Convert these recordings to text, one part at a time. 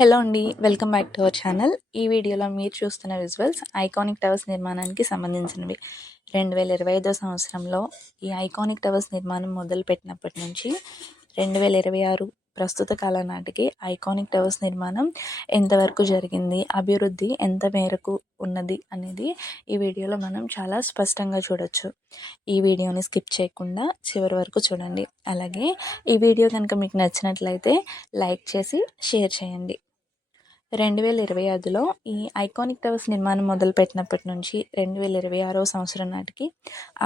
Hello అండి, welcome back to our channel. ఈ వీడియోలో మీరు చూస్తున్న విజువల్స్ ఐకానిక్ టవర్స్ నిర్మాణానికి సంబంధించినవి. 2025 సంవత్సరంలో ఈ ఐకానిక్ టవర్స్ నిర్మాణం మొదలుపెట్టినప్పటి నుంచి 2026 ప్రస్తుత కాలం నాటికి ఐకానిక్ టవర్స్ నిర్మాణం ఎంతవరకు జరిగింది, అభివృద్ధి ఎంత మేరకు ఉన్నది అనేది ఈ వీడియోలో మనం చాలా స్పష్టంగా చూడొచ్చు. ఈ వీడియోని స్కిప్ చేయకుండా చివరి వరకు చూడండి. అలాగే ఈ వీడియో కనుక మీకు నచ్చినట్లయితే లైక్ చేసి షేర్ చేయండి. 2025లో ఈ ఐకానిక్ టవర్స్ నిర్మాణం మొదలుపెట్టినప్పటి నుంచి 2026 సంవత్సరం నాటికి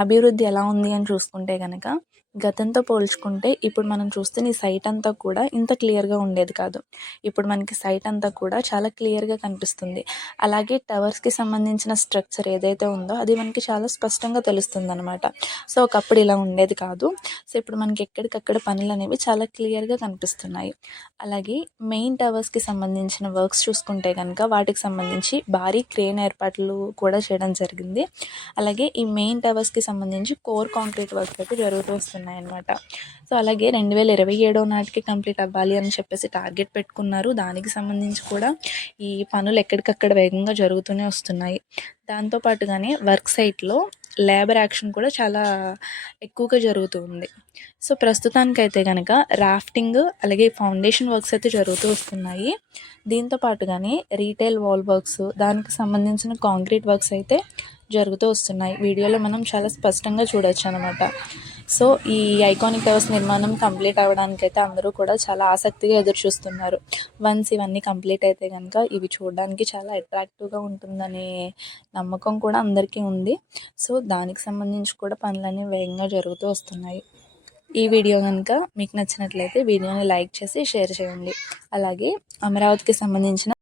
అభివృద్ధి ఎలా ఉంది అని చూసుకుంటే కనుక గతంతో పోల్చుకుంటే ఇప్పుడు మనం చూస్తున్న ఈ సైట్ అంతా కూడా ఇంత క్లియర్గా ఉండేది కాదు. ఇప్పుడు మనకి సైట్ అంతా కూడా చాలా క్లియర్గా కనిపిస్తుంది. అలాగే టవర్స్కి సంబంధించిన స్ట్రక్చర్ ఏదైతే ఉందో అది మనకి చాలా స్పష్టంగా తెలుస్తుంది అనమాట. సో ఒకప్పుడు ఇలా ఉండేది కాదు. సో ఇప్పుడు మనకి ఎక్కడికక్కడ పనులు అనేవి చాలా క్లియర్గా కనిపిస్తున్నాయి. అలాగే మెయిన్ టవర్స్కి సంబంధించిన వర్క్స్ చూసుకుంటే కనుక వాటికి సంబంధించి భారీ క్రేన్ ఏర్పాట్లు కూడా చేయడం జరిగింది. అలాగే ఈ మెయిన్ టవర్స్కి సంబంధించి కోర్ కాంక్రీట్ వర్క్స్ అయితే జరుగుతూ వస్తున్నాయి అన్నమాట. సో అలాగే 2027 నాటికి కంప్లీట్ అవ్వాలి అని చెప్పేసి టార్గెట్ పెట్టుకున్నారు. దానికి సంబంధించి కూడా ఈ పనులు ఎక్కడికక్కడ వేగంగా జరుగుతూనే వస్తున్నాయి. దాంతోపాటుగానే వర్క్ సైట్లో లేబర్ యాక్షన్ కూడా చాలా ఎక్కువగా జరుగుతూ ఉంది. సో ప్రస్తుతానికైతే కనుక రాఫ్టింగ్ అలాగే ఫౌండేషన్ వర్క్స్ అయితే జరుగుతూ వస్తున్నాయి. దీంతో పాటుగానే రీటైల్ వాల్ వర్క్స్, దానికి సంబంధించిన కాంక్రీట్ వర్క్స్ అయితే జరుగుతూ వస్తున్నాయి. వీడియోలో మనం చాలా స్పష్టంగా చూడొచ్చు అనమాట. సో ఈ ఐకానిక్ టవర్స్ నిర్మాణం కంప్లీట్ అవ్వడానికైతే అందరూ కూడా చాలా ఆసక్తిగా ఎదురు చూస్తున్నారు. వన్స్ ఇవన్నీ కంప్లీట్ అయితే కనుక ఇవి చూడడానికి చాలా అట్రాక్టివ్గా ఉంటుందనే నమ్మకం కూడా అందరికీ ఉంది. సో దానికి సంబంధించి కూడా పనులన్నీ వేగంగా జరుగుతూ వస్తున్నాయి. ఈ వీడియో కనుక మీకు నచ్చినట్లయితే వీడియోని లైక్ చేసి షేర్ చేయండి. అలాగే అమరావతికి సంబంధించిన